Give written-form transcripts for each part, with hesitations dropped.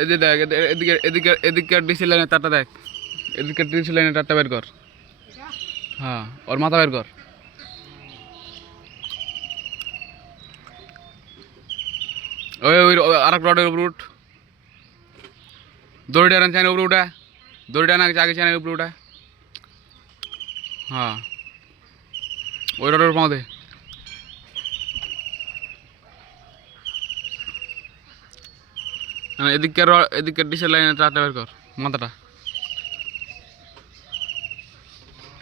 এদিকে দেখ, এদিকে এদিকে এদিকে ডিসি লাইনের তারটা দেখ, এদিকে ডিসি লাইনের তারটা বের কর। হ্যাঁ, ওর মাথা বের কর। ওই ওই আর এক রডের উপর উঠ, দড়িটা না চাই উপরে উঠা, দড়িটা না আগে চাই উপরে উঠা। হ্যাঁ, ওই রডের পাও দে। এদিকে এদিকে ডিসের লাইনের তারটা বের কর, মাথাটা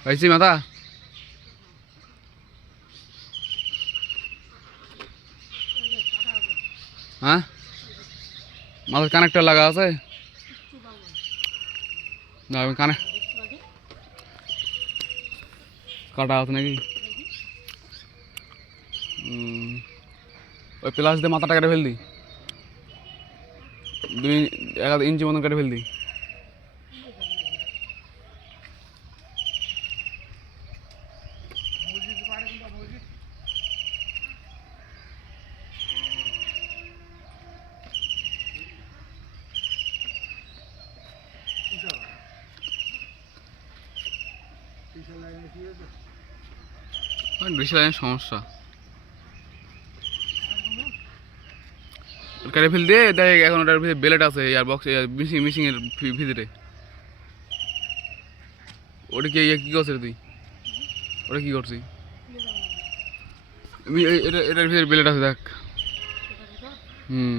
পাইছি মাথা। হ্যাঁ, মাথার কানেক্টর লাগা আছে না? কানে কাটা আছে নাকি? ওই প্লাস দিয়ে মাথাটা কেটে ফেল দি, 2-1 ইঞ্চি মতন কেটে ফেল দি। ডিসি লাইনের সমস্যা, কেটে ফেল দিয়ে দেখ। এখন ওটার ভিতরে বেলেট আছে, আর বক্স মিশিং মিশিং এর ভিতরে। ওটা কি কি করছিস তুই? ওটা কি করছিস? এটার ভিতরে বেলেট আছে দেখ। হুম।